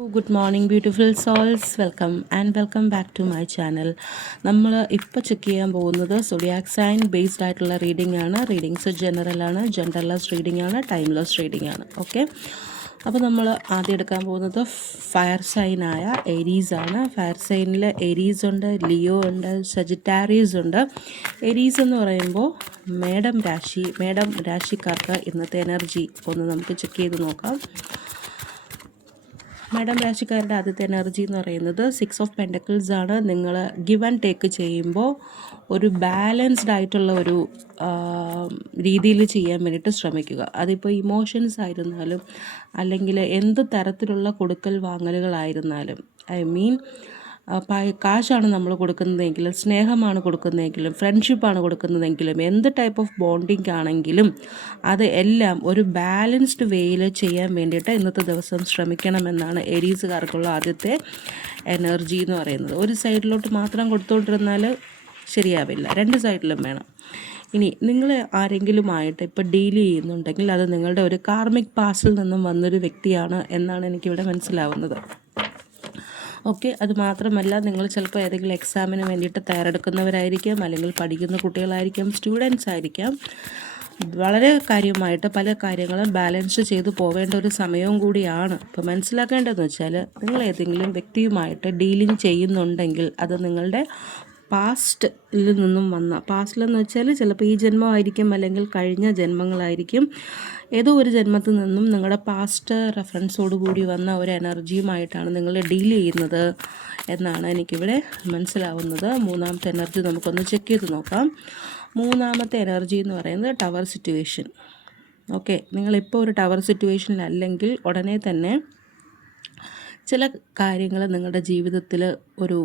Good morning beautiful souls, welcome back to my channel. നമ്മൾ ഇപ്പോൾ check ചെയ്യാൻ പോകുന്നത് സോഡിയാക് സൈൻ ബേസ്ഡ് ആയിട്ടുള്ള റീഡിംഗ് ആണ്. റീഡിങ്സ് ജനറലാണ്, ജെൻഡർലെസ് റീഡിംഗ് ആണ്, ടൈംലെസ് റീഡിംഗ് ആണ്. ഓക്കെ, അപ്പോൾ നമ്മൾ ആദ്യം എടുക്കാൻ പോകുന്നത് ഫയർ സൈനായ ഏരീസ് ആണ്. ഫയർ സൈനിൽ ഏരീസ് ഉണ്ട്, ലിയോ ഉണ്ട്, സജിറ്റാരിയസ് ഉണ്ട്. ഏരീസ് എന്ന് പറയുമ്പോൾ മേഡം രാശിക്കാർക്ക് ഇന്നത്തെ എനർജി ഒന്ന് നമുക്ക് ചെക്ക് ചെയ്ത് നോക്കാം. മേഡം രാശിക്കാരുടെ ആദ്യത്തെ എനർജി എന്ന് പറയുന്നത് 6 ഓഫ് പെൻറ്റക്കിൾസ് ആണ്. നിങ്ങൾ ഗിവ് ആൻഡ് ടേക്ക് ചെയ്യുമ്പോൾ ഒരു ബാലൻസ്ഡ് ആയിട്ടുള്ള ഒരു രീതിയിൽ ചെയ്യാൻ വേണ്ടിയിട്ട് ശ്രമിക്കുക. അതിപ്പോൾ ഇമോഷൻസ് ആയിരുന്നാലും അല്ലെങ്കിൽ എന്ത് തരത്തിലുള്ള കൊടുക്കൽ വാങ്ങലുകളായിരുന്നാലും, കാശാണ് നമ്മൾ കൊടുക്കുന്നതെങ്കിലും, സ്നേഹമാണ് കൊടുക്കുന്നതെങ്കിലും, ഫ്രണ്ട്ഷിപ്പാണ് കൊടുക്കുന്നതെങ്കിലും, എന്ത് ടൈപ്പ് ഓഫ് ബോണ്ടിങ് ആണെങ്കിലും അത് എല്ലാം ഒരു ബാലൻസ്ഡ് വേയിൽ ചെയ്യാൻ വേണ്ടിയിട്ട് ഇന്നത്തെ ദിവസം ശ്രമിക്കണമെന്നാണ് ഏരീസുകാർക്കുള്ള ആദ്യത്തെ എനർജി എന്ന് പറയുന്നത്. ഒരു സൈഡിലോട്ട് മാത്രം കൊടുത്തുകൊണ്ടിരുന്നാൽ ശരിയാവില്ല, രണ്ട് സൈഡിലും വേണം. ഇനി നിങ്ങൾ ആരെങ്കിലുമായിട്ട് ഇപ്പോൾ ഡീൽ ചെയ്യുന്നുണ്ടെങ്കിൽ അത് നിങ്ങളുടെ ഒരു കാർമിക് പാസ്റ്റിൽ നിന്നും വന്നൊരു വ്യക്തിയാണ് എന്നാണ് എനിക്കിവിടെ മനസ്സിലാവുന്നത്. ഓക്കെ, അത് മാത്രമല്ല, നിങ്ങൾ ചിലപ്പോൾ ഏതെങ്കിലും എക്സാമിന് വേണ്ടിയിട്ട് തയ്യാറെടുക്കുന്നവരായിരിക്കാം, അല്ലെങ്കിൽ പഠിക്കുന്ന കുട്ടികളായിരിക്കാം, സ്റ്റുഡൻസ് ആയിരിക്കാം. വളരെ കാര്യമായിട്ട് പല കാര്യങ്ങളും ബാലൻസ് ചെയ്ത് പോവേണ്ട ഒരു സമയവും കൂടിയാണ്. ഇപ്പോൾ മനസ്സിലാക്കേണ്ടതെന്ന് വെച്ചാൽ, നിങ്ങൾ ഏതെങ്കിലും വ്യക്തിയുമായിട്ട് ഡീലിംഗ് ചെയ്യുന്നുണ്ടെങ്കിൽ അത് നിങ്ങളുടെ പാസ്റ്റിൽ നിന്നും വന്ന, പാസ്റ്റിലെന്ന് വെച്ചാൽ ചിലപ്പോൾ ഈ ജന്മമായിരിക്കും, അല്ലെങ്കിൽ കഴിഞ്ഞ ജന്മങ്ങളായിരിക്കും. ഏതോ ഒരു ജന്മത്തിൽ നിന്നും നിങ്ങളുടെ പാസ്റ്റ് റെഫറൻസോട് കൂടി വന്ന ഒരു എനർജിയുമായിട്ടാണ് നിങ്ങൾ ഡീൽ ചെയ്യുന്നത് എന്നാണ് എനിക്കിവിടെ മനസ്സിലാവുന്നത്. മൂന്നാമത്തെ എനർജി നമുക്കൊന്ന് ചെക്ക് ചെയ്ത് നോക്കാം. മൂന്നാമത്തെ എനർജി എന്ന് പറയുന്നത് ടവർ സിറ്റുവേഷൻ. ഓക്കെ, നിങ്ങളിപ്പോൾ ഒരു ടവർ സിറ്റുവേഷനിലല്ലെങ്കിൽ ഉടനെ തന്നെ ചില കാര്യങ്ങൾ നിങ്ങളുടെ ജീവിതത്തിൽ ഒരു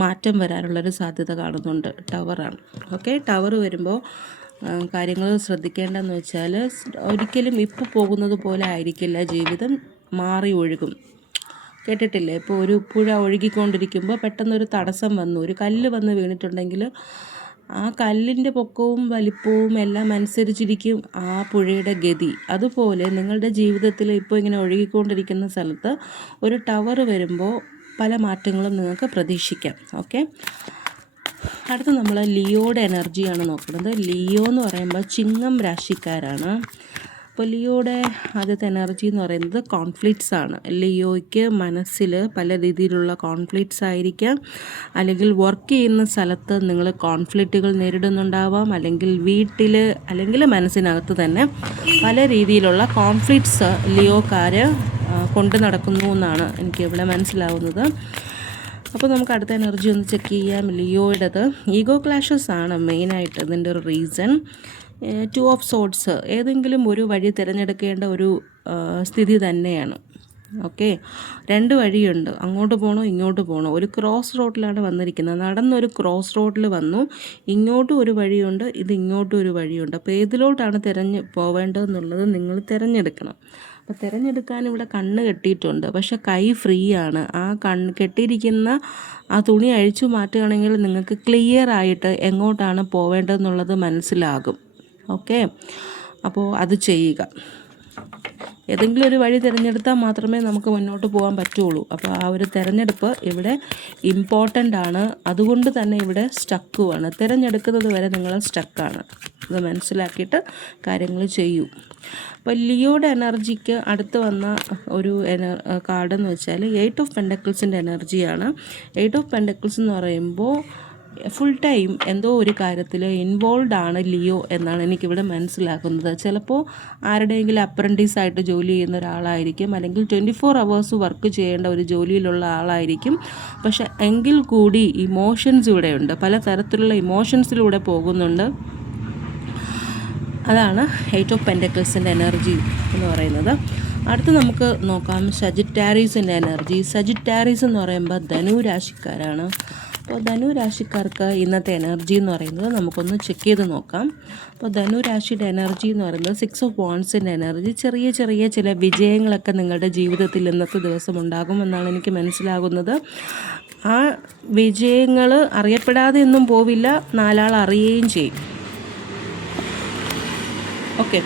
മാറ്റം വരാനുള്ളൊരു സാധ്യത കാണുന്നുണ്ട്. ടവറാണ്. ഓക്കെ, ടവർ വരുമ്പോൾ കാര്യങ്ങൾ ശ്രദ്ധിക്കേണ്ടതെന്ന് വെച്ചാൽ, ഒരിക്കലും ഇപ്പോൾ പോകുന്നത് പോലെ ആയിരിക്കില്ല ജീവിതം, മാറി ഒഴുകും. കേട്ടിട്ടില്ലേ? ഇപ്പോൾ ഒരു പുഴ ഒഴുകിക്കൊണ്ടിരിക്കുമ്പോൾ പെട്ടെന്നൊരു തടസ്സം വന്നു, ഒരു കല്ല് വന്ന് വീണിട്ടുണ്ടെങ്കിൽ ആ കല്ലിൻ്റെ പൊക്കവും വലിപ്പവും എല്ലാം അനുസരിച്ചിരിക്കും ആ പുഴയുടെ ഗതി. അതുപോലെ നിങ്ങളുടെ ജീവിതത്തിൽ ഇപ്പോൾ ഇങ്ങനെ ഒഴുകിക്കൊണ്ടിരിക്കുന്ന സ്ഥലത്ത് ഒരു ടവർ വരുമ്പോൾ പല മാറ്റങ്ങളും നിങ്ങൾക്ക് പ്രതീക്ഷിക്കാം. ഓക്കെ, അടുത്ത് നമ്മൾ ലിയോയുടെ എനർജിയാണ് നോക്കുന്നത്. ലിയോ എന്ന് പറയുമ്പോൾ ചിങ്ങം രാശിക്കാരാണ്. അപ്പോൾ ലിയോയുടെ ആദ്യത്തെ എനർജി എന്ന് പറയുന്നത് കോൺഫ്ലിക്ട്സ് ആണ്. ലിയോയ്ക്ക് മനസ്സിൽ പല രീതിയിലുള്ള കോൺഫ്ലിക്ട്സ് ആയിരിക്കാം, അല്ലെങ്കിൽ വർക്ക് ചെയ്യുന്ന സ്ഥലത്ത് നിങ്ങൾ കോൺഫ്ലിക്റ്റുകൾ നേരിടുന്നുണ്ടാവാം, അല്ലെങ്കിൽ വീട്ടിൽ, അല്ലെങ്കിൽ മനസ്സിനകത്ത് തന്നെ പല രീതിയിലുള്ള കോൺഫ്ലിക്ട്സ് ലിയോക്കാർ കൊണ്ട് നടക്കുന്നു എന്നാണ് എനിക്ക് ഇവിടെ മനസ്സിലാവുന്നത്. അപ്പോൾ നമുക്ക് അടുത്ത എനർജി ഒന്ന് ചെക്ക് ചെയ്യാം. ലിയോയുടേത് ഈഗോ ക്ലാഷസ് ആണ് മെയിനായിട്ട് ഇതിൻ്റെ ഒരു റീസൺ. 2 ഓഫ് സോഡ്സ്, ഏതെങ്കിലും ഒരു വഴി തിരഞ്ഞെടുക്കേണ്ട ഒരു സ്ഥിതി തന്നെയാണ്. ഓക്കെ, 2 വഴിയുണ്ട്, അങ്ങോട്ട് പോകണോ ഇങ്ങോട്ട് പോകണോ. ഒരു ക്രോസ് റോഡിലാണ് വന്നിരിക്കുന്നത്. നടന്നൊരു ക്രോസ് റോഡിൽ വന്നു, ഇങ്ങോട്ടും ഒരു വഴിയുണ്ട്, ഇത് ഇങ്ങോട്ടും ഒരു വഴിയുണ്ട്. അപ്പോൾ ഏതിലോട്ടാണ് പോവേണ്ടതെന്നുള്ളത് നിങ്ങൾ തിരഞ്ഞെടുക്കണം. അപ്പോൾ തിരഞ്ഞെടുക്കാൻ ഇവിടെ കണ്ണ് കെട്ടിയിട്ടുണ്ട്, പക്ഷെ കൈ ഫ്രീ ആണ്. ആ കെട്ടിയിരിക്കുന്ന ആ തുണി അഴിച്ചു മാറ്റുകയാണെങ്കിൽ നിങ്ങൾക്ക് ക്ലിയർ ആയിട്ട് എങ്ങോട്ടാണ് പോവേണ്ടതെന്നുള്ളത് മനസ്സിലാകും. ഓക്കെ, അപ്പോൾ അത് ചെയ്യുക. ഏതെങ്കിലും ഒരു വഴി തിരഞ്ഞെടുത്താൽ മാത്രമേ നമുക്ക് മുന്നോട്ട് പോകാൻ പറ്റുള്ളൂ. അപ്പോൾ ആ ഒരു തിരഞ്ഞെടുപ്പ് ഇവിടെ ഇമ്പോർട്ടൻ്റ് ആണ്. അതുകൊണ്ട് തന്നെ ഇവിടെ സ്റ്റക്കുമാണ്. തിരഞ്ഞെടുക്കുന്നത് വരെ നിങ്ങൾ സ്റ്റക്കാണ്. അത് മനസ്സിലാക്കിയിട്ട് കാര്യങ്ങൾ ചെയ്യൂ. അപ്പോൾ ലിയോയുടെ എനർജിക്ക് അടുത്ത് വന്ന ഒരു കാർഡെന്ന് വെച്ചാൽ 8 ഓഫ് പെൻറ്റക്കിൾസിൻ്റെ എനർജിയാണ്. 8 ഓഫ് പെൻറ്റക്കിൾസ് എന്ന് പറയുമ്പോൾ ഫുൾ ടൈം എന്തോ ഒരു കാര്യത്തിൽ ഇൻവോൾവ് ആണ് ലിയോ എന്നാണ് എനിക്കിവിടെ മനസ്സിലാക്കുന്നത്. ചിലപ്പോൾ ആരുടെയെങ്കിലും അപ്രൻറ്റീസായിട്ട് ജോലി ചെയ്യുന്ന ഒരാളായിരിക്കും, അല്ലെങ്കിൽ 24 അവേഴ്സ് വർക്ക് ചെയ്യേണ്ട ഒരു ജോലിയിലുള്ള ആളായിരിക്കും. പക്ഷെ എങ്കിൽ കൂടി ഇമോഷൻസ് ഇവിടെയുണ്ട്, പല തരത്തിലുള്ള ഇമോഷൻസിലൂടെ പോകുന്നുണ്ട്. അതാണ് 8 ഓഫ് പെൻറ്റക്കിൾസിൻ്റെ എനർജി എന്ന് പറയുന്നത്. അടുത്ത് നമുക്ക് നോക്കാം സജിറ്റാരീസിൻ്റെ എനർജി. സജിറ്റാരീസ് എന്ന് പറയുമ്പോൾ ധനു രാശിക്കാരാണ്. അപ്പോൾ ധനു രാശിക്കാർക്ക് ഇന്നത്തെ എനർജി എന്ന് പറയുന്നത് നമുക്കൊന്ന് ചെക്ക് ചെയ്ത് നോക്കാം. അപ്പോൾ ധനു രാശിയുടെ എനർജി എന്ന് പറയുന്നത് 6 ഓഫ് വാണ്ട്സിൻ്റെ എനർജി. ചെറിയ ചെറിയ ചില വിജയങ്ങളൊക്കെ നിങ്ങളുടെ ജീവിതത്തിൽ ഇന്നത്തെ ദിവസം ഉണ്ടാകുമെന്നാണ് എനിക്ക് മനസ്സിലാകുന്നത്. ആ വിജയങ്ങൾ അറിയപ്പെടാതെ ഒന്നും പോവില്ല, നാലാൾ അറിയുകയും ചെയ്യും. ഓക്കെ,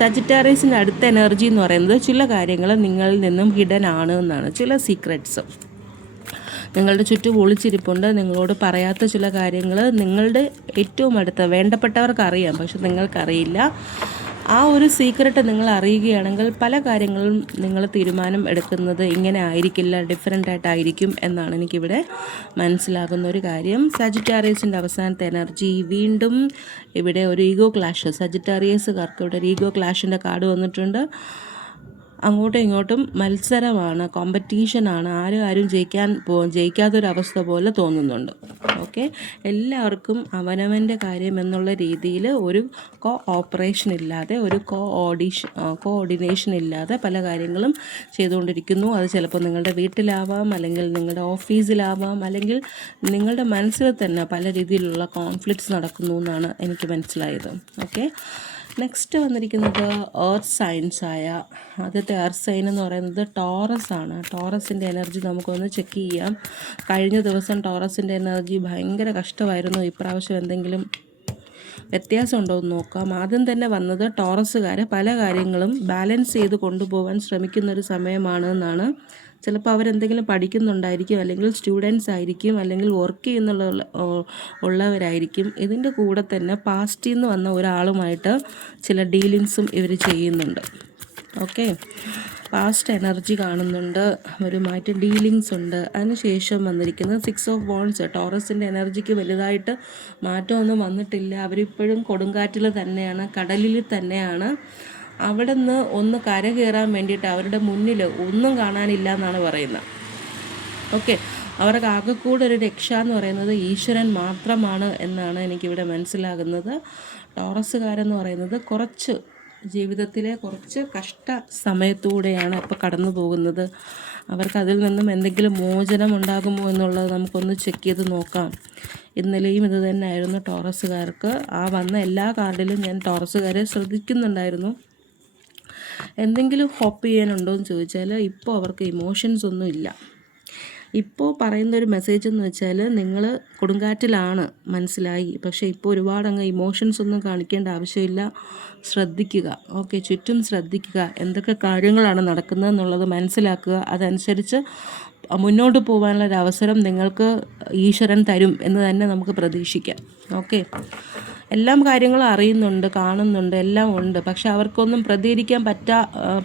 സജിറ്റാറിയസിൻ്റെ അടുത്ത എനർജി എന്ന് പറയുന്നത് ചില കാര്യങ്ങൾ നിങ്ങളിൽ നിന്നും ഹിഡൻ ആണ് എന്നാണ്. ചില സീക്രറ്റ്സ് നിങ്ങളുടെ ചുറ്റും ഒളിച്ചിരിപ്പുണ്ട്. നിങ്ങളോട് പറയാത്ത ചില കാര്യങ്ങൾ നിങ്ങളുടെ ഏറ്റവും അടുത്ത വേണ്ടപ്പെട്ടവർക്ക് അറിയാം, പക്ഷെ നിങ്ങൾക്കറിയില്ല. ആ ഒരു സീക്രട്ട് നിങ്ങൾ അറിയുകയാണെങ്കിൽ പല കാര്യങ്ങളും നിങ്ങൾ തീരുമാനം എടുക്കുന്നത് ഇങ്ങനെ ആയിരിക്കില്ല, ഡിഫറെൻ്റ് ആയിട്ടായിരിക്കും എന്നാണ് എനിക്കിവിടെ മനസ്സിലാകുന്ന ഒരു കാര്യം. സജിറ്റാറിയസിൻ്റെ അവസാനത്തെ എനർജി വീണ്ടും ഇവിടെ ഒരു ഈഗോ ക്ലാഷ്. സജിറ്റാറിയസുകാർക്ക് ഇവിടെ ഒരു ഈഗോ ക്ലാഷിൻ്റെ കാർഡ് വന്നിട്ടുണ്ട്. അങ്ങോട്ടും ഇങ്ങോട്ടും മത്സരമാണ്, കോമ്പറ്റീഷനാണ്. ആരും ജയിക്കാത്തൊരവസ്ഥ പോലെ തോന്നുന്നുണ്ട്. ഓക്കെ, എല്ലാവർക്കും അവനവൻ്റെ കാര്യം എന്നുള്ള രീതിയിൽ ഒരു ഓപ്പറേഷൻ ഇല്ലാതെ, ഒരു കോഓർഡിനേഷൻ ഇല്ലാതെ പല കാര്യങ്ങളും ചെയ്തുകൊണ്ടിരിക്കുന്നു. അത് ചിലപ്പോൾ നിങ്ങളുടെ വീട്ടിലാവാം, അല്ലെങ്കിൽ നിങ്ങളുടെ ഓഫീസിലാവാം, അല്ലെങ്കിൽ നിങ്ങളുടെ മനസ്സിൽ തന്നെ പല രീതിയിലുള്ള കോൺഫ്ലിക്ട്സ് നടക്കുന്നു എന്നാണ് എനിക്ക് മനസ്സിലായത്. ഓക്കെ, നെക്സ്റ്റ് വന്നിരിക്കുന്നത് എർത്ത് സൈൻസായ ആദ്യത്തെ എർത്ത് സൈൻ എന്ന് പറയുന്നത് ടോറസ് ആണ്. ടോറസിൻ്റെ എനർജി നമുക്കൊന്ന് ചെക്ക് ചെയ്യാം. കഴിഞ്ഞ ദിവസം ടോറസിൻ്റെ എനർജി ഭയങ്കര കഷ്ടമായിരുന്നു. ഇപ്രാവശ്യം എന്തെങ്കിലും വ്യത്യാസം ഉണ്ടോ എന്ന് നോക്കാം. ആദ്യം തന്നെ വന്നത് ടോറസുകാർ പല കാര്യങ്ങളും ബാലൻസ് ചെയ്ത് കൊണ്ടുപോകാൻ ശ്രമിക്കുന്നൊരു സമയമാണ് എന്നാണ്. ചിലപ്പോൾ അവരെന്തെങ്കിലും പഠിക്കുന്നുണ്ടായിരിക്കും, അല്ലെങ്കിൽ സ്റ്റുഡൻസ് ആയിരിക്കും, അല്ലെങ്കിൽ വർക്ക് ചെയ്യുന്നുള്ള ഉള്ളവരായിരിക്കും. ഇതിൻ്റെ കൂടെ തന്നെ പാസ്റ്റിൽ നിന്ന് വന്ന ഒരാളുമായിട്ട് ചില ഡീലിങ്സും ഇവർ ചെയ്യുന്നുണ്ട്. ഓക്കെ, പാസ്റ്റ് എനർജി കാണുന്നുണ്ട്, അവരുമായിട്ട് ഡീലിങ്സ് ഉണ്ട്. അതിനുശേഷം വന്നിരിക്കുന്നത് 6 ഓഫ് വോൺസ്. ടോറസിൻ്റെ എനർജിക്ക് വലുതായിട്ട് മാറ്റമൊന്നും വന്നിട്ടില്ല. അവരിപ്പോഴും കൊടുങ്കാറ്റിൽ തന്നെയാണ്, കടലിൽ തന്നെയാണ്. അവിടെ നിന്ന് ഒന്ന് കര കയറാൻ വേണ്ടിയിട്ട് അവരുടെ മുന്നിൽ ഒന്നും കാണാനില്ല എന്നാണ് പറയുന്നത്. ഓക്കെ, അവർക്ക് ആകെക്കൂടെ ഒരു രക്ഷ എന്ന് പറയുന്നത് ഈശ്വരൻ മാത്രമാണ് എന്നാണ് എനിക്കിവിടെ മനസ്സിലാകുന്നത്. ടോറസുകാരെന്ന് പറയുന്നത് ജീവിതത്തിലെ കുറച്ച് കഷ്ട സമയത്തൂടെയാണ് ഇപ്പോൾ കടന്നു പോകുന്നത്. അവർക്ക് അതിൽ നിന്നും എന്തെങ്കിലും മോചനം ഉണ്ടാകുമോ എന്നുള്ളത് നമുക്കൊന്ന് ചെക്ക് ചെയ്ത് നോക്കാം. ഇന്നലെയും ഇത് തന്നെയായിരുന്നു ടോറസുകാർക്ക്. ആ വന്ന എല്ലാ കാർഡിലും ഞാൻ ടോറസുകാരെ ശ്രദ്ധിക്കുന്നുണ്ടായിരുന്നു. എന്തെങ്കിലും ഹോപ്പ് ചെയ്യാനുണ്ടോ എന്ന് ചോദിച്ചാൽ ഇപ്പോൾ അവർക്ക് ഇമോഷൻസ് ഒന്നും ഇല്ല. ഇപ്പോൾ പറയുന്നൊരു മെസ്സേജ് എന്ന് വെച്ചാൽ നിങ്ങൾ കൊടുങ്കാറ്റിലാണ്, മനസ്സിലായി. പക്ഷേ ഇപ്പോൾ ഒരുപാട് ഇമോഷൻസ് ഒന്നും കാണിക്കേണ്ട ആവശ്യമില്ല. ശ്രദ്ധിക്കുക. ഓക്കെ, ചുറ്റും ശ്രദ്ധിക്കുക. എന്തൊക്കെ കാര്യങ്ങളാണ് നടക്കുന്നതെന്നുള്ളത് മനസ്സിലാക്കുക. അതനുസരിച്ച് മുന്നോട്ട് പോകാനുള്ളൊരു അവസരം നിങ്ങൾക്ക് ഈശ്വരൻ തരും എന്ന് തന്നെ നമുക്ക് പ്രതീക്ഷിക്കാം. ഓക്കെ, എല്ലാം കാര്യങ്ങളും അറിയുന്നുണ്ട്, കാണുന്നുണ്ട്, എല്ലാം ഉണ്ട്. പക്ഷെ അവർക്കൊന്നും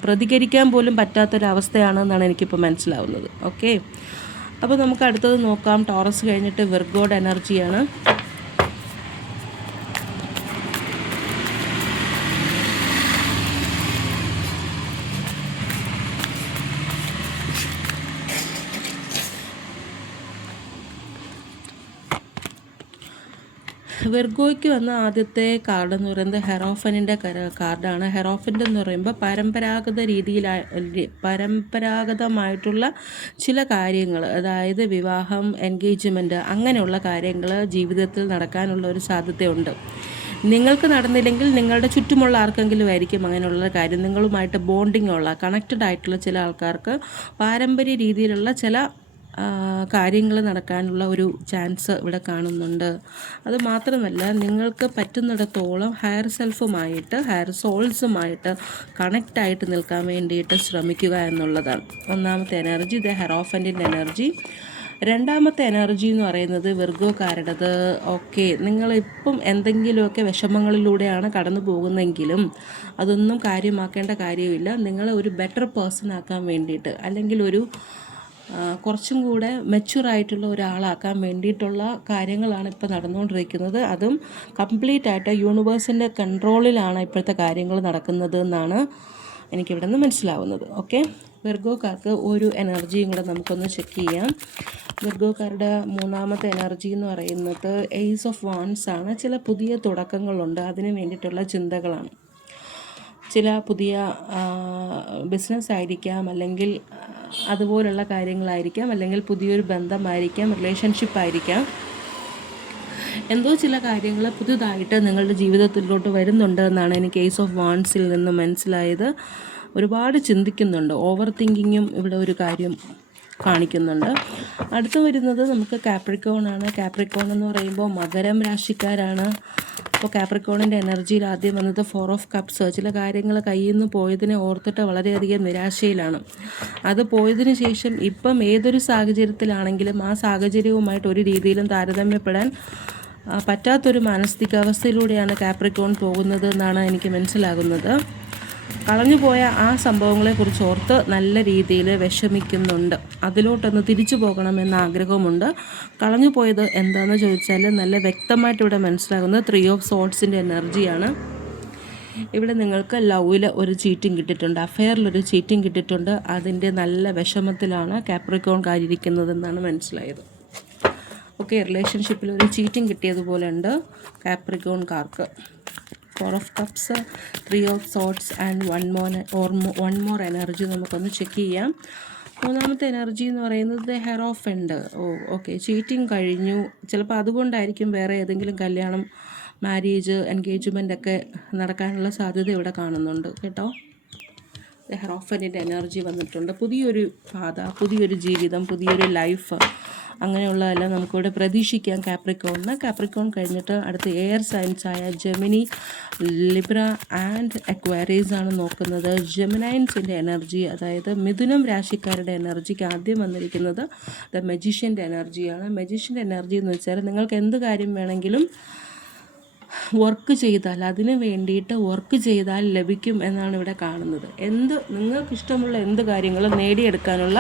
പ്രതികരിക്കാൻ പോലും പറ്റാത്തൊരവസ്ഥയാണെന്നാണ് എനിക്കിപ്പോൾ മനസ്സിലാവുന്നത്. ഓക്കെ, അപ്പോൾ നമുക്ക് അടുത്തത് നോക്കാം. ടോറസ് കഴിഞ്ഞിട്ട് വിർഗോയുടെ എനർജിയാണ്. വിർഗോയ്ക്ക് വന്ന ആദ്യത്തെ കാർഡ് എന്ന് പറയുന്നത് ഹെറോഫനിൻ്റെ കാർഡാണ്. ഹെറോഫൻ്റെ എന്ന് പറയുമ്പോൾ പരമ്പരാഗതമായിട്ടുള്ള ചില കാര്യങ്ങൾ, അതായത് വിവാഹം, എൻഗേജ്മെൻറ്റ്, അങ്ങനെയുള്ള കാര്യങ്ങൾ ജീവിതത്തിൽ നടക്കാനുള്ള ഒരു സാധ്യതയുണ്ട്. നിങ്ങൾക്ക് നടന്നില്ലെങ്കിൽ നിങ്ങളുടെ ചുറ്റുമുള്ള ആർക്കെങ്കിലും ആയിരിക്കും അങ്ങനെയുള്ള കാര്യം. നിങ്ങളുമായിട്ട് ബോണ്ടിങ് ഉള്ള, കണക്റ്റഡ് ആയിട്ടുള്ള ചില ആൾക്കാർക്ക് പാരമ്പര്യ രീതിയിലുള്ള ചില കാര്യങ്ങൾ നടക്കാനുള്ള ഒരു ചാൻസ് ഇവിടെ കാണുന്നുണ്ട്. അതുമാത്രമല്ല, നിങ്ങൾക്ക് പറ്റുന്നിടത്തോളം ഹയർ സോൾസുമായിട്ട് കണക്റ്റായിട്ട് നിൽക്കാൻ വേണ്ടിയിട്ട് ശ്രമിക്കുക എന്നുള്ളതാണ് ഒന്നാമത്തെ എനർജി. ഇത് ഹെറോഫൻറ്റിൻ്റെ എനർജി. രണ്ടാമത്തെ എനർജി എന്ന് പറയുന്നത് വിർഗോക്കാരുടേത്. ഓക്കെ, നിങ്ങളിപ്പം എന്തെങ്കിലുമൊക്കെ വിഷമങ്ങളിലൂടെയാണ് കടന്നു പോകുന്നതെങ്കിലും അതൊന്നും കാര്യമാക്കേണ്ട കാര്യമില്ല. നിങ്ങളെ ഒരു ബെറ്റർ പേഴ്സൺ ആക്കാൻ വേണ്ടിയിട്ട്, അല്ലെങ്കിൽ ഒരു കുറച്ചും കൂടെ മെച്യൂറായിട്ടുള്ള ഒരാളാക്കാൻ വേണ്ടിയിട്ടുള്ള കാര്യങ്ങളാണ് ഇപ്പോൾ നടന്നുകൊണ്ടിരിക്കുന്നത്. അതും കംപ്ലീറ്റ് ആയിട്ട് യൂണിവേഴ്സിൻ്റെ കൺട്രോളിലാണ് ഇപ്പോഴത്തെ കാര്യങ്ങൾ നടക്കുന്നത് എന്നാണ് എനിക്കിവിടെ നിന്ന് മനസ്സിലാവുന്നത്. ഓക്കെ, വിർഗോക്കാർക്ക് ഒരു എനർജിയും കൂടെ നമുക്കൊന്ന് ചെക്ക് ചെയ്യാം. വിർഗോക്കാരുടെ മൂന്നാമത്തെ എനർജി എന്ന് പറയുന്നത് ഏസ് ഓഫ് വാൻസ് ആണ്. ചില പുതിയ തുടക്കങ്ങളുണ്ട്, അതിന് വേണ്ടിയിട്ടുള്ള ചിന്തകളാണ്. ചില പുതിയ ബിസിനസ് ആയിരിക്കാം, അല്ലെങ്കിൽ അതുപോലുള്ള കാര്യങ്ങളായിരിക്കാം, അല്ലെങ്കിൽ പുതിയൊരു ബന്ധമായിരിക്കാം, റിലേഷൻഷിപ്പ് ആയിരിക്കാം. എന്തോ ചില കാര്യങ്ങൾ പുതുതായിട്ട് നിങ്ങളുടെ ജീവിതത്തിലോട്ട് വരുന്നുണ്ട് എന്നാണ് എനിക്ക് ഏസ് ഓഫ് വാൻസിൽ നിന്ന് മനസ്സിലായത്. ഒരുപാട് ചിന്തിക്കുന്നുണ്ട്, ഓവർ തിങ്കിങ്ങും ഇവിടെ ഒരു കാര്യം കാണിക്കുന്നുണ്ട്. അടുത്ത് വരുന്നത് നമുക്ക് കാപ്രിക്കോൺ ആണ്. കാപ്രിക്കോൺ എന്ന് പറയുമ്പോൾ മകരം രാശിക്കാരാണ്. അപ്പോൾ കാപ്രിക്കോണിൻ്റെ എനർജിയിൽ ആദ്യം വന്നത് 4 ഓഫ് കപ്സ്. ചില കാര്യങ്ങൾ കയ്യിൽ നിന്ന് പോയതിനെ ഓർത്തിട്ട് വളരെയധികം നിരാശയിലാണ്. അത് പോയതിന് ശേഷം ഇപ്പം ഏതൊരു സാഹചര്യത്തിലാണെങ്കിലും ആ സാഹചര്യവുമായിട്ട് ഒരു രീതിയിലും താരതമ്യപ്പെടാൻ പറ്റാത്തൊരു മാനസികാവസ്ഥയിലൂടെയാണ് കാപ്രിക്കോൺ പോകുന്നത് എന്നാണ് എനിക്ക് മനസ്സിലാകുന്നത്. കളഞ്ഞുപോയ ആ സംഭവങ്ങളെക്കുറിച്ച് ഓർത്ത് നല്ല രീതിയിൽ വിഷമിക്കുന്നുണ്ട്. അതിലോട്ടൊന്ന് തിരിച്ചു പോകണമെന്ന ആഗ്രഹമുണ്ട്. കളഞ്ഞു പോയത് എന്താണെന്ന് ചോദിച്ചാൽ നല്ല വ്യക്തമായിട്ട് ഇവിടെ മനസ്സിലാകുന്നത് 3 ഓഫ് സോർട്സിൻ്റെ എനർജിയാണ്. ഇവിടെ നിങ്ങൾക്ക് ലവിൽ ഒരു ചീറ്റിംഗ് കിട്ടിയിട്ടുണ്ട്, അഫെയറിലൊരു ചീറ്റിംഗ് കിട്ടിയിട്ടുണ്ട്. അതിൻ്റെ നല്ല വിഷമത്തിലാണ് കാപ്രിക്കോൺ കാര്യിരിക്കുന്നതെന്നാണ് മനസ്സിലായത്. ഓക്കെ, റിലേഷൻഷിപ്പിൽ ഒരു ചീറ്റിംഗ് കിട്ടിയതുപോലെ ഉണ്ട് കാപ്രിക്കോൺകാർക്ക്. 4 of cups, 3 of sorts and one more energy നമുക്കൊന്ന് ചെക്ക് ചെയ്യാം. മൂന്നാമത്തെ എനർജി എന്ന് പറയുന്നത് ഹെറോഫൻഡ്. ഓക്കെ, ചീറ്റിംഗ് കഴിഞ്ഞു. ചിലപ്പോൾ അതുകൊണ്ടായിരിക്കും വേറെ ഏതെങ്കിലും കല്യാണം, മാരേജ്, എൻഗേജ്മെൻ്റ് ഒക്കെ നടക്കാനുള്ള സാധ്യത ഇവിടെ കാണുന്നുണ്ട് കേട്ടോ. ഹെറോഫൻഡിൻ്റെ എനർജി വന്നിട്ടുണ്ട്. പുതിയൊരു പാത, പുതിയൊരു ജീവിതം, പുതിയൊരു ലൈഫ്, അങ്ങനെയുള്ളതെല്ലാം നമുക്കിവിടെ പ്രതീക്ഷിക്കാം കാപ്രിക്കോണിന്. കാപ്രിക്കോൺ കഴിഞ്ഞിട്ട് അടുത്ത എയർ സൈൻസ് ആയ ജെമിനി, ലിബ്ര ആൻഡ് അക്വാരിയസ് ആണ് നോക്കുന്നത്. ജെമിനൈൻസിൻ്റെ എനർജി, അതായത് മിഥുനം രാശിക്കാരുടെ എനർജിക്ക് ആദ്യം വന്നിരിക്കുന്നത് ദ മജീഷ്യൻ്റെ എനർജിയാണ്. മജീഷ്യൻ്റെ എനർജി എന്ന് വെച്ചാൽ നിങ്ങൾക്ക് എന്ത് കാര്യം വേണമെങ്കിലും വർക്ക് ചെയ്താൽ, അതിന് വേണ്ടിയിട്ട് വർക്ക് ചെയ്താൽ ലഭിക്കും എന്നാണ് ഇവിടെ കാണുന്നത്. നിങ്ങൾക്കിഷ്ടമുള്ള എന്ത് കാര്യങ്ങളും നേടിയെടുക്കാനുള്ള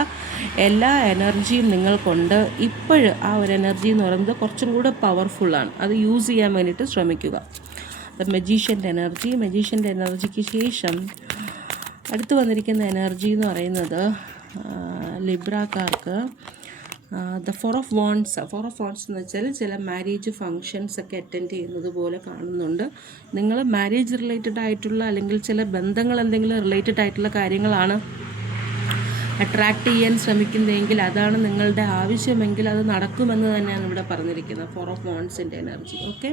എല്ലാ എനർജിയും നിങ്ങൾക്കുണ്ട്. ഇപ്പോഴ് ആ ഒരു എനർജി എന്ന് പറയുന്നത് കുറച്ചും കൂടെ പവർഫുള്ളാണ്. അത് യൂസ് ചെയ്യാൻ വേണ്ടിയിട്ട് ശ്രമിക്കുക. മജീഷ്യൻ്റെ എനർജിക്ക് ശേഷം അടുത്ത് വന്നിരിക്കുന്ന എനർജി എന്ന് പറയുന്നത് ലിബ്രാക്കാർക്ക് ദ 4 ഓഫ് വാണ്ട്സ് എന്ന് വെച്ചാൽ ചില മാരേജ് ഫങ്ഷൻസ് ഒക്കെ അറ്റൻഡ് ചെയ്യുന്നത് പോലെ കാണുന്നുണ്ട്. നിങ്ങൾ മാരേജ് റിലേറ്റഡ് ആയിട്ടുള്ള അല്ലെങ്കിൽ ചില ബന്ധങ്ങൾ എന്തെങ്കിലും റിലേറ്റഡ് ആയിട്ടുള്ള കാര്യങ്ങളാണ് അട്രാക്റ്റ് ചെയ്യാൻ ശ്രമിക്കുന്നതെങ്കിൽ, അതാണ് നിങ്ങളുടെ ആവശ്യമെങ്കിൽ അത് നടക്കുമെന്ന് തന്നെയാണ് ഇവിടെ പറഞ്ഞിരിക്കുന്നത്. 4 ഓഫ് വാണ്ട്സിൻ്റെ എനർജി. ഓക്കെ,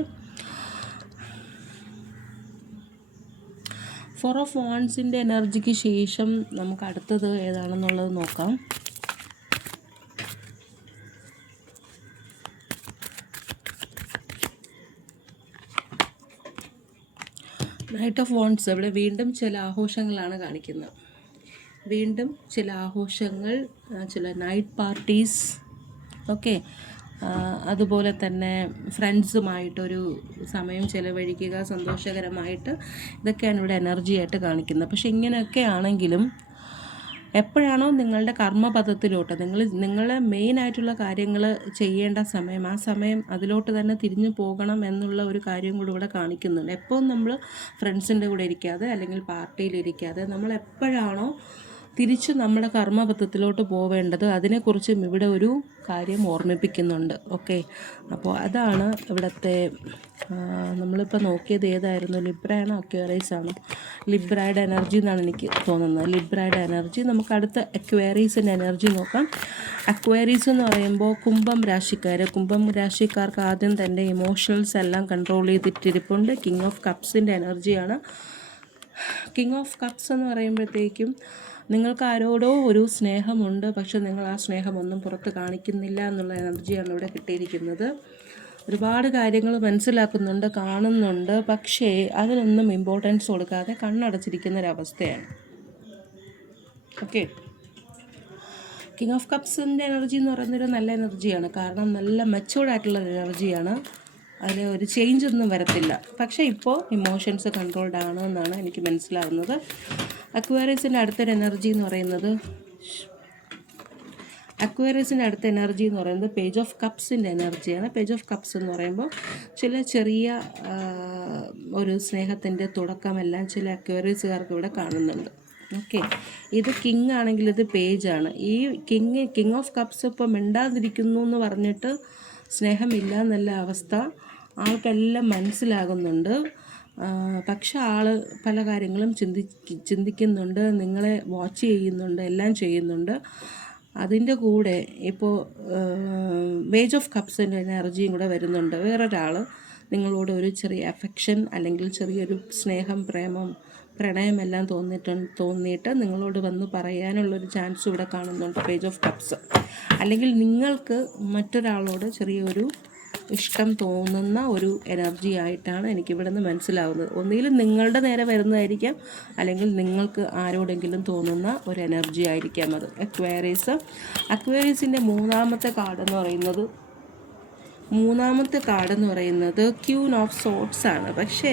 4 ഓഫ് വാണ്ട്സിൻ്റെ എനർജിക്ക് ശേഷം നമുക്ക് അടുത്തത് ഏതാണെന്നുള്ളത് നോക്കാം. Knight of wants. ഇവിടെ വീണ്ടും ചില ആഘോഷങ്ങളാണ് കാണിക്കുന്നത്. വീണ്ടും ചില ആഘോഷങ്ങൾ, ചില നൈറ്റ് പാർട്ടീസ്. ഓക്കെ, അതുപോലെ തന്നെ ഫ്രണ്ട്സുമായിട്ടൊരു സമയം ചിലവഴിക്കുക, സന്തോഷകരമായിട്ട്. ഇതൊക്കെയാണ് ഇവിടെ എനർജി ആയിട്ട് കാണിക്കുന്നത്. പക്ഷെ ഇങ്ങനെയൊക്കെ ആണെങ്കിലും എപ്പോഴാണോ നിങ്ങളുടെ കർമ്മപഥത്തിലോട്ട് നിങ്ങളെ മെയിനായിട്ടുള്ള കാര്യങ്ങൾ ചെയ്യേണ്ട സമയം, ആ സമയം അതിലോട്ട് തന്നെ തിരിഞ്ഞു പോകണം എന്നുള്ള ഒരു കാര്യം കൂടി ഇവിടെ കാണിക്കുന്നുണ്ട്. എപ്പോഴും നമ്മൾ ഫ്രണ്ട്സിൻ്റെ കൂടെ ഇരിക്കാതെ അല്ലെങ്കിൽ പാർട്ടിയിലിരിക്കാതെ നമ്മൾ എപ്പോഴാണോ തിരിച്ച് നമ്മുടെ കർമ്മപഥത്തിലോട്ട് പോവേണ്ടത് അതിനെക്കുറിച്ചും ഇവിടെ ഒരു കാര്യം ഓർമ്മിപ്പിക്കുന്നുണ്ട്. ഓക്കെ, അപ്പോൾ അതാണ് ഇവിടുത്തെ. നമ്മളിപ്പോൾ നോക്കിയത് ഏതായിരുന്നു? ലിബ്രയാണോ അക്വേറിയസ് ആണോ? ലിബ്രയുടെ എനർജി എന്നാണ് എനിക്ക് തോന്നുന്നത്. ലിബ്രയുടെ എനർജി. നമുക്ക് അടുത്ത അക്വേറിയസിൻ്റെ എനർജി നോക്കാം. അക്വേറിയസ് എന്ന് പറയുമ്പോൾ കുംഭം രാശിക്കാർക്ക് ആദ്യം തന്നെ ഇമോഷണൽസ് എല്ലാം കൺട്രോൾ ചെയ്തിട്ടിരിപ്പുണ്ട്. കിങ് ഓഫ് കപ്സിൻ്റെ എനർജിയാണ്. കിങ് ഓഫ് കപ്സ് എന്ന് പറയുമ്പോഴത്തേക്കും നിങ്ങൾക്ക് ആരോടോ ഒരു സ്നേഹമുണ്ട്, പക്ഷെ നിങ്ങൾ ആ സ്നേഹമൊന്നും പുറത്ത് കാണിക്കുന്നില്ല എന്നുള്ള എനർജിയാണ് ഇവിടെ കിട്ടിയിരിക്കുന്നത്. ഒരുപാട് കാര്യങ്ങൾ മനസ്സിലാക്കുന്നുണ്ട്, കാണുന്നുണ്ട്, പക്ഷേ അതിനൊന്നും ഇമ്പോർട്ടൻസ് കൊടുക്കാതെ കണ്ണടച്ചിരിക്കുന്നൊരവസ്ഥയാണ്. ഓക്കെ, കിങ് ഓഫ് കപ്സിൻ്റെ എനർജി എന്ന് പറയുന്നൊരു നല്ല എനർജിയാണ്. കാരണം നല്ല മെച്ചൂർഡായിട്ടുള്ള എനർജിയാണ്. അതിൽ ഒരു ചേഞ്ച് ഒന്നും വരത്തില്ല. പക്ഷേ ഇപ്പോൾ ഇമോഷൻസ് കൺട്രോൾഡ് ആണ് എന്നാണ് എനിക്ക് മനസ്സിലാവുന്നത്. അക്വേറിയസിൻ്റെ അടുത്ത എനർജി എന്ന് പറയുന്നത് പേജ് ഓഫ് കപ്സിൻ്റെ എനർജിയാണ്. പേജ് ഓഫ് കപ്സ് എന്ന് പറയുമ്പോൾ ചെറിയ ഒരു സ്നേഹത്തിൻ്റെ തുടക്കമെല്ലാം ചില അക്വേറിയസുകാർക്ക് ഇവിടെ കാണുന്നുണ്ട്. ഓക്കെ, ഇത് കിങ് ആണെങ്കിൽ ഇത് പേജാണ്. ഈ കിങ് ഓഫ് കപ്സ് ഇപ്പോൾ മിണ്ടാതിരിക്കുന്നു എന്ന് പറഞ്ഞിട്ട് സ്നേഹമില്ല എന്നല്ല അവസ്ഥ. ആൾക്കെല്ലാം മനസ്സിലാകുന്നുണ്ട്. പക്ഷെ ആൾ പല കാര്യങ്ങളും ചിന്തിക്കുന്നുണ്ട്, നിങ്ങളെ വാച്ച് ചെയ്യുന്നുണ്ട്, എല്ലാം ചെയ്യുന്നുണ്ട്. അതിൻ്റെ കൂടെ ഇപ്പോൾ പേജ് ഓഫ് കപ്സിൻ്റെ എനർജിയും കൂടെ വരുന്നുണ്ട്. വേറൊരാൾ നിങ്ങളോട് ഒരു ചെറിയ അഫെക്ഷൻ അല്ലെങ്കിൽ ചെറിയൊരു സ്നേഹം, പ്രേമം, പ്രണയമെല്ലാം തോന്നിയിട്ട് നിങ്ങളോട് വന്ന് പറയാനുള്ളൊരു ചാൻസ് ഇവിടെ കാണുന്നുണ്ട് പേജ് ഓഫ് കപ്സ്. അല്ലെങ്കിൽ നിങ്ങൾക്ക് മറ്റൊരാളോട് ചെറിയൊരു ഇഷ്ടം തോന്നുന്ന ഒരു എനർജി ആയിട്ടാണ് എനിക്കിവിടെ നിന്ന് മനസ്സിലാവുന്നത്. ഒന്നുകിൽ നിങ്ങളുടെ നേരെ വരുന്നതായിരിക്കാം, അല്ലെങ്കിൽ നിങ്ങൾക്ക് ആരോടെങ്കിലും തോന്നുന്ന ഒരു എനർജി ആയിരിക്കാം അത്. അക്വേറിയസിൻ്റെ മൂന്നാമത്തെ കാർഡ് എന്ന് പറയുന്നത് ക്യൂൻ ഓഫ് സോർട്സ് ആണ്. പക്ഷേ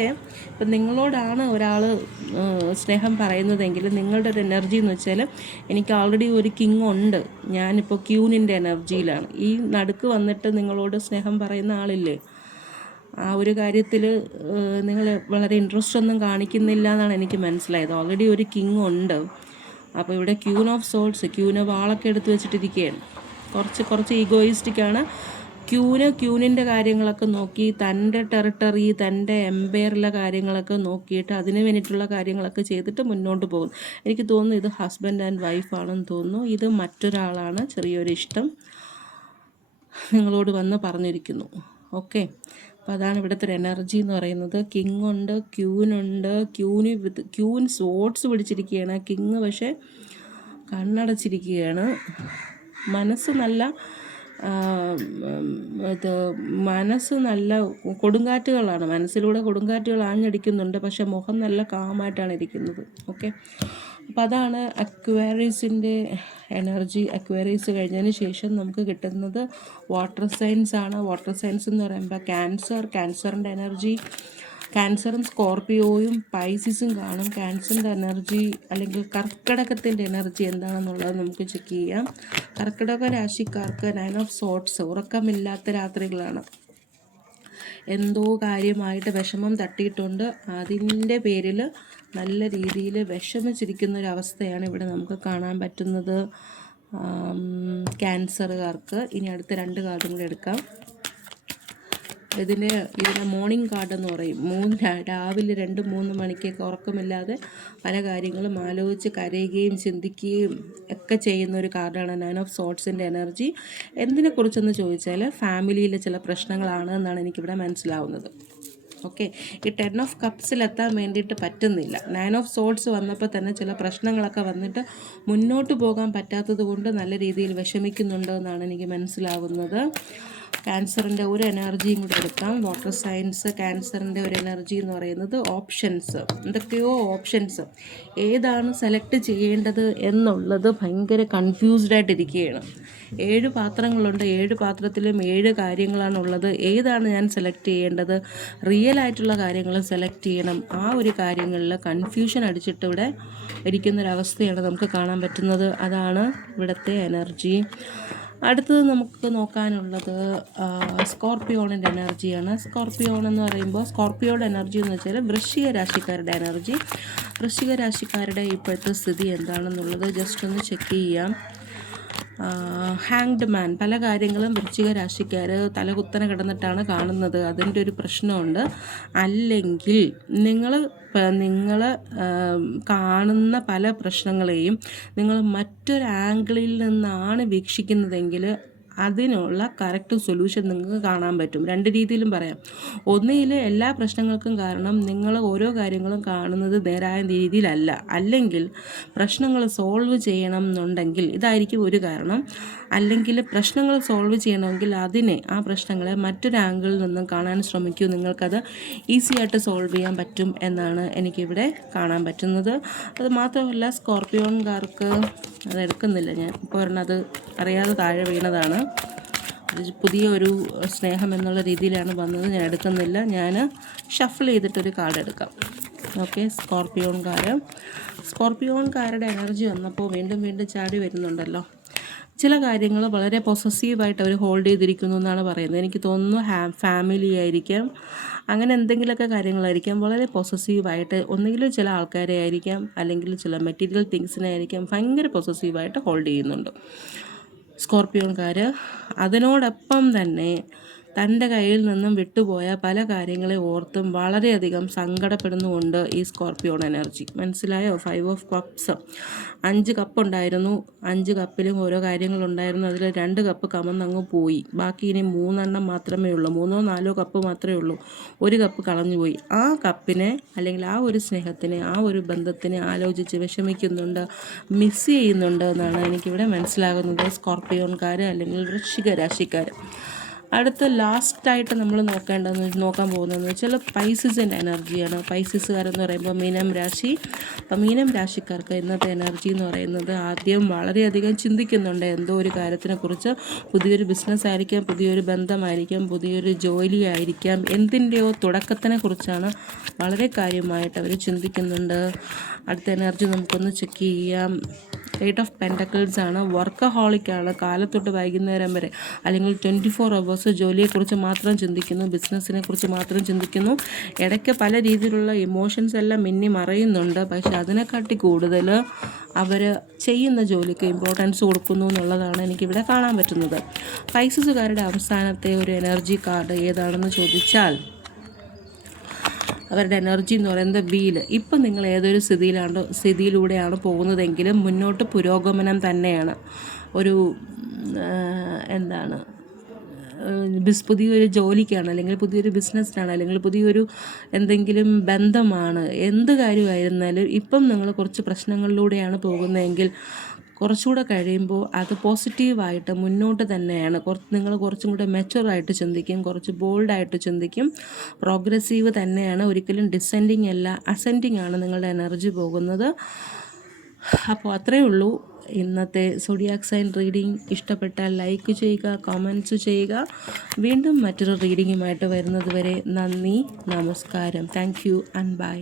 ഇപ്പം നിങ്ങളോടാണ് ഒരാൾ സ്നേഹം പറയുന്നതെങ്കിൽ നിങ്ങളുടെ ഒരു എനർജി എന്ന് വെച്ചാൽ, എനിക്ക് ആൾറെഡി ഒരു കിങ് ഉണ്ട്, ഞാനിപ്പോൾ ക്യൂനിൻ്റെ എനർജിയിലാണ്. ഈ നടുക്ക് വന്നിട്ട് നിങ്ങളോട് സ്നേഹം പറയുന്ന ആളില്ലേ, ആ ഒരു കാര്യത്തിൽ നിങ്ങൾ വളരെ ഇൻട്രസ്റ്റ് ഒന്നും കാണിക്കുന്നില്ല എന്നാണ് എനിക്ക് മനസ്സിലായത്. ഓൾറെഡി ഒരു കിങ് ഉണ്ട്. അപ്പോൾ ഇവിടെ ക്യൂൻ ഓഫ് സോൾട്സ്, ക്യൂന് വാളൊക്കെ എടുത്ത് വെച്ചിട്ടിരിക്കുകയാണ്. കുറച്ച് ഈഗോയിസ്റ്റിക്കാണ്. ക്യൂനിൻ്റെ കാര്യങ്ങളൊക്കെ നോക്കി, തൻ്റെ ടെറിട്ടറി, തൻ്റെ എംപയറിലെ കാര്യങ്ങളൊക്കെ നോക്കിയിട്ട് അതിന് വേണ്ടിയിട്ടുള്ള കാര്യങ്ങളൊക്കെ ചെയ്തിട്ട് മുന്നോട്ട് പോകും. എനിക്ക് തോന്നുന്നു ഇത് ഹസ്ബൻഡ് ആൻഡ് വൈഫാണെന്ന് തോന്നുന്നു. ഇത് മറ്റൊരാളാണ്, ചെറിയൊരു ഇഷ്ടം നിങ്ങളോട് വന്ന് പറഞ്ഞിരിക്കുന്നു. ഓക്കെ, അപ്പോൾ അതാണ് ഇവിടുത്തെ ഒരു എനർജി എന്ന് പറയുന്നത്. കിങ് ഉണ്ട്, ക്യൂനുണ്ട്. ക്യൂൻ സോട്സ് പിടിച്ചിരിക്കുകയാണ്. കിങ് പക്ഷേ കണ്ണടച്ചിരിക്കുകയാണ്. മനസ്സ് നല്ല കൊടുങ്കാറ്റുകളാണ്, മനസ്സിലൂടെ കൊടുങ്കാറ്റുകൾ ആഞ്ഞടിക്കുന്നുണ്ട്. പക്ഷെ മുഖം നല്ല കാമായിട്ടാണ് ഇരിക്കുന്നത്. ഓക്കെ, അപ്പോൾ അതാണ് അക്വേറിയസിൻ്റെ എനർജി. അക്വേറിയസ് കഴിഞ്ഞതിന് ശേഷം നമുക്ക് കിട്ടുന്നത് വാട്ടർ സൈൻസ് ആണ്. വാട്ടർ സൈൻസ് എന്ന് പറയുമ്പോൾ ക്യാൻസറിൻ്റെ എനർജി, ക്യാൻസറും സ്കോർപ്പിയോയും പൈസിസും കാണും. ക്യാൻസറിൻ്റെ എനർജി അല്ലെങ്കിൽ കർക്കിടകത്തിൻ്റെ എനർജി എന്താണെന്നുള്ളത് നമുക്ക് ചെക്ക് ചെയ്യാം. കർക്കിടക രാശിക്കാർക്ക് 9 ഓഫ് സോർട്സ്, ഉറക്കമില്ലാത്ത രാത്രികളാണ്. എന്തോ കാര്യമായിട്ട് വിഷമം തട്ടിയിട്ടുണ്ട്, അതിൻ്റെ പേരിൽ നല്ല രീതിയിൽ വിഷമിച്ചിരിക്കുന്നൊരവസ്ഥയാണ് ഇവിടെ നമുക്ക് കാണാൻ പറ്റുന്നത് ക്യാൻസറുകാർക്ക്. ഇനി അടുത്ത 2 കാർഡും കൂടെ എടുക്കാം. ഇതിനെ മോർണിംഗ് കാർഡ് എന്ന് പറയും. രാവിലെ 2-3 മണിക്കൊക്കെ ഉറക്കമില്ലാതെ പല കാര്യങ്ങളും ആലോചിച്ച് കരയുകയും ചിന്തിക്കുകയും ഒക്കെ ചെയ്യുന്ന ഒരു കാർഡാണ് 9 ഓഫ് സോർട്സിൻ്റെ എനർജി. എന്തിനെക്കുറിച്ചെന്ന് ചോദിച്ചാൽ ഫാമിലിയിലെ ചില പ്രശ്നങ്ങളാണ് എന്നാണ് എനിക്കിവിടെ മനസ്സിലാവുന്നത്. ഓക്കെ, ഈ 10 ഓഫ് കപ്സിലെത്താൻ വേണ്ടിയിട്ട് പറ്റുന്നില്ല. 9 ഓഫ് സോർട്സ് വന്നപ്പോൾ തന്നെ ചില പ്രശ്നങ്ങളൊക്കെ വന്നിട്ട് മുന്നോട്ട് പോകാൻ പറ്റാത്തത് കൊണ്ട് നല്ല രീതിയിൽ വിഷമിക്കുന്നുണ്ട് എന്നാണ് എനിക്ക് മനസ്സിലാവുന്നത്. ക്യാൻസറിൻ്റെ ഒരു എനർജിയും കൂടെ എടുക്കാം. വാട്ടർ സയൻസ്, ക്യാൻസറിൻ്റെ ഒരു എനർജി എന്ന് പറയുന്നത് ഓപ്ഷൻസ്, എന്തൊക്കെയോ ഓപ്ഷൻസ്. ഏതാണ് സെലക്ട് ചെയ്യേണ്ടത് എന്നുള്ളത് ഭയങ്കര കൺഫ്യൂസ്ഡായിട്ടിരിക്കുകയാണ്. 7 പാത്രങ്ങളുണ്ട്, 7 പാത്രത്തിലും 7 കാര്യങ്ങളാണുള്ളത്. ഏതാണ് ഞാൻ സെലക്ട് ചെയ്യേണ്ടത്? റിയൽ ആയിട്ടുള്ള കാര്യങ്ങൾ സെലക്ട് ചെയ്യണം. ആ ഒരു കാര്യങ്ങളിൽ കൺഫ്യൂഷൻ അടിച്ചിട്ട് ഇവിടെ ഇരിക്കുന്നൊരവസ്ഥയാണ് നമുക്ക് കാണാൻ പറ്റുന്നത്. അതാണ് ഇവിടുത്തെ എനർജി. അടുത്തത് നമുക്ക് നോക്കാനുള്ളത് സ്കോർപ്പിയോണിൻ്റെ എനർജിയാണ്. സ്കോർപ്പിയോൺ എന്ന് പറയുമ്പോൾ സ്കോർപ്പിയോയുടെ എനർജി എന്ന് വെച്ചാൽ വൃശ്ചിക രാശിക്കാരുടെ എനർജി. വൃശ്ചിക രാശിക്കാരുടെ ഇപ്പോഴത്തെ സ്ഥിതി എന്താണെന്നുള്ളത് ജസ്റ്റ് ഒന്ന് ചെക്ക് ചെയ്യാം. ഹാങ്ഡ് മാൻ, പല കാര്യങ്ങളും വൃശ്ചിക രാശിക്കാർ തലകുത്തനെ കിടന്നിട്ടാണ് കാണുന്നത്. അതിൻ്റെ ഒരു പ്രശ്നമുണ്ട്. അല്ലെങ്കിൽ നിങ്ങൾ കാണുന്ന പല പ്രശ്നങ്ങളെയും നിങ്ങൾ മറ്റൊരു ആംഗിളിൽ നിന്നാണ് വീക്ഷിക്കുന്നതെങ്കിൽ അതിനുള്ള കറക്റ്റ് സൊല്യൂഷൻ നിങ്ങൾക്ക് കാണാൻ പറ്റും. 2 രീതിയിലും പറയാം. ഒന്നുകിൽ എല്ലാ പ്രശ്നങ്ങൾക്കും കാരണം നിങ്ങൾ ഓരോ കാര്യങ്ങളും കാണുന്നത് നേരായ രീതിയിലല്ല, അല്ലെങ്കിൽ പ്രശ്നങ്ങൾ സോൾവ് ചെയ്യണം എന്നുണ്ടെങ്കിൽ ഇതായിരിക്കും ഒരു കാരണം. അല്ലെങ്കിൽ പ്രശ്നങ്ങൾ സോൾവ് ചെയ്യണമെങ്കിൽ ആ പ്രശ്നങ്ങളെ മറ്റൊരു ആംഗിളിൽ നിന്നും കാണാൻ ശ്രമിക്കൂ. നിങ്ങൾക്കത് ഈസി ആയിട്ട് സോൾവ് ചെയ്യാൻ പറ്റും എന്നാണ് എനിക്കിവിടെ കാണാൻ പറ്റുന്നത്. അത് മാത്രമല്ല സ്കോർപ്പിയോൺകാർക്ക് അതെടുക്കുന്നില്ല ഞാൻ ഇപ്പോൾ അത് അറിയാതെ താഴെ വീണതാണ്. പുതിയ ഒരു സ്നേഹം എന്നുള്ള രീതിയിലാണ് വന്നത്. ഞാൻ എടുക്കുന്നില്ല, ഞാൻ ഷഫിൾ ചെയ്തിട്ടൊരു കാർഡ് എടുക്കാം. ഓക്കെ, സ്കോർപ്പിയോൺകാരുടെ എനർജി വന്നപ്പോൾ വീണ്ടും ചാടി വരുന്നുണ്ടല്ലോ. ചില കാര്യങ്ങൾ വളരെ പൊസസീവായിട്ട് അവർ ഹോൾഡ് ചെയ്തിരിക്കുന്നു എന്നാണ് പറയുന്നത്. എനിക്ക് തോന്നുന്നു ഫാമിലി ആയിരിക്കാം, അങ്ങനെ എന്തെങ്കിലുമൊക്കെ കാര്യങ്ങളായിരിക്കാം. വളരെ പൊസസീവായിട്ട് ഒന്നുകിൽ ചില ആൾക്കാരെ ആയിരിക്കാം, അല്ലെങ്കിൽ ചില മെറ്റീരിയൽ തിങ്സിനെ ആയിരിക്കാം ഭയങ്കര പൊസസീവായിട്ട് ഹോൾഡ് ചെയ്യുന്നുണ്ട് സ്കോർപ്പിയോൺകാർ. അതിനോടൊപ്പം തന്നെ തൻ്റെ കയ്യിൽ നിന്നും വിട്ടുപോയ പല കാര്യങ്ങളെ ഓർത്തും വളരെയധികം സങ്കടപ്പെടുന്നുമുണ്ട് ഈ സ്കോർപ്പിയോൺ എനർജി. മനസ്സിലായോ? 5 ഓഫ് കപ്സ്, 5 കപ്പ് ഉണ്ടായിരുന്നു. 5 കപ്പിലും ഓരോ കാര്യങ്ങളുണ്ടായിരുന്നു. അതിൽ 2 കപ്പ് കമന്നങ്ങ് പോയി. ബാക്കി ഇനി 3 മാത്രമേ ഉള്ളൂ. 3-4 കപ്പ് മാത്രമേ ഉള്ളൂ. 1 കപ്പ് കളഞ്ഞുപോയി. ആ കപ്പിനെ അല്ലെങ്കിൽ ആ ഒരു സ്നേഹത്തിനെ, ആ ഒരു ബന്ധത്തിനെ ആലോചിച്ച് വിഷമിക്കുന്നുണ്ട്, മിസ് ചെയ്യുന്നുണ്ട് എന്നാണ് എനിക്കിവിടെ മനസ്സിലാകുന്നത് സ്കോർപ്പിയോൺകാർ അല്ലെങ്കിൽ വൃശ്ചിക രാശിക്കാർ. അടുത്ത ലാസ്റ്റായിട്ട് നമ്മൾ നോക്കാൻ പോകുന്നതെന്ന് വെച്ചാൽ പൈസസിൻ്റെ എനർജിയാണ്. പൈസസുകാരെന്ന് പറയുമ്പോൾ മീനം രാശി. അപ്പം മീനം രാശിക്കാർക്ക് ഇന്നത്തെ എനർജി എന്ന് പറയുന്നത് ആദ്യം വളരെയധികം ചിന്തിക്കുന്നുണ്ട് എന്തോ ഒരു കാര്യത്തിനെക്കുറിച്ച്. പുതിയൊരു ബിസിനസ് ആയിരിക്കാം, പുതിയൊരു ബന്ധമായിരിക്കാം, പുതിയൊരു ജോലി ആയിരിക്കാം, എന്തിൻ്റെയോ തുടക്കത്തിനെ കുറിച്ചാണ് വളരെ കാര്യമായിട്ട് അവർ ചിന്തിക്കുന്നുണ്ട്. അടുത്ത എനർജി നമുക്കൊന്ന് ചെക്ക് ചെയ്യാം. 8 ഓഫ് പെൻറ്റക്കിൾസ് ആണ്. വർക്കഹോളിക്കാണ്. കാലത്തൊട്ട് വൈകുന്നേരം വരെ അല്ലെങ്കിൽ 24 hours ജോലിയെക്കുറിച്ച് മാത്രം ചിന്തിക്കുന്നു, ബിസിനസ്സിനെ കുറിച്ച് മാത്രം ചിന്തിക്കുന്നു. ഇടയ്ക്ക് പല രീതിയിലുള്ള ഇമോഷൻസ് എല്ലാം മിന്നി മറയുന്നുണ്ട്. പക്ഷെ അതിനെക്കാട്ടി കൂടുതൽ അവർ ചെയ്യുന്ന ജോലിക്ക് ഇമ്പോർട്ടൻസ് കൊടുക്കുന്നു എന്നുള്ളതാണ് എനിക്കിവിടെ കാണാൻ പറ്റുന്നത്. പൈസസുകാരുടെ അവസാനത്തെ ഒരു എനർജി കാർഡ് ഏതാണെന്ന് ചോദിച്ചാൽ അവരുടെ എനർജി എന്ന് പറയുന്നത് വീല്. ഇപ്പം നിങ്ങൾ ഏതൊരു സ്ഥിതിയിലൂടെയാണ് പോകുന്നതെങ്കിലും മുന്നോട്ട് പുരോഗമനം തന്നെയാണ്. ഒരു പുതിയൊരു ജോലിക്കാണ്, അല്ലെങ്കിൽ പുതിയൊരു ബിസിനസ്സിനാണ്, അല്ലെങ്കിൽ പുതിയൊരു എന്തെങ്കിലും ബന്ധമാണ്, എന്ത് കാര്യമായിരുന്നാലും ഇപ്പം നിങ്ങൾ കുറച്ച് പ്രശ്നങ്ങളിലൂടെയാണ് പോകുന്നതെങ്കിൽ കുറച്ചുകൂടെ കഴിയുമ്പോൾ അത് പോസിറ്റീവായിട്ട് മുന്നോട്ട് തന്നെയാണ്. നിങ്ങൾ കുറച്ചും കൂടെ മെച്ചുവറായിട്ട് ചിന്തിക്കും, കുറച്ച് ബോൾഡായിട്ട് ചിന്തിക്കും. പ്രോഗ്രസീവ് തന്നെയാണ്, ഒരിക്കലും ഡിസെൻഡിങ് അല്ല, അസെൻഡിങ് ആണ് നിങ്ങളുടെ എനർജി പോകുന്നത്. അപ്പോൾ അത്രയേ ഉള്ളൂ ഇന്നത്തെ സോഡിയാക് സൈൻ റീഡിംഗ്. ഇഷ്ടപ്പെട്ടാൽ ലൈക്ക് ചെയ്യുക, കമൻറ്റ്സ് ചെയ്യുക. വീണ്ടും മറ്റൊരു റീഡിങ്ങുമായിട്ട് വരുന്നത് വരെ നന്ദി, നമസ്കാരം. Thank you and by.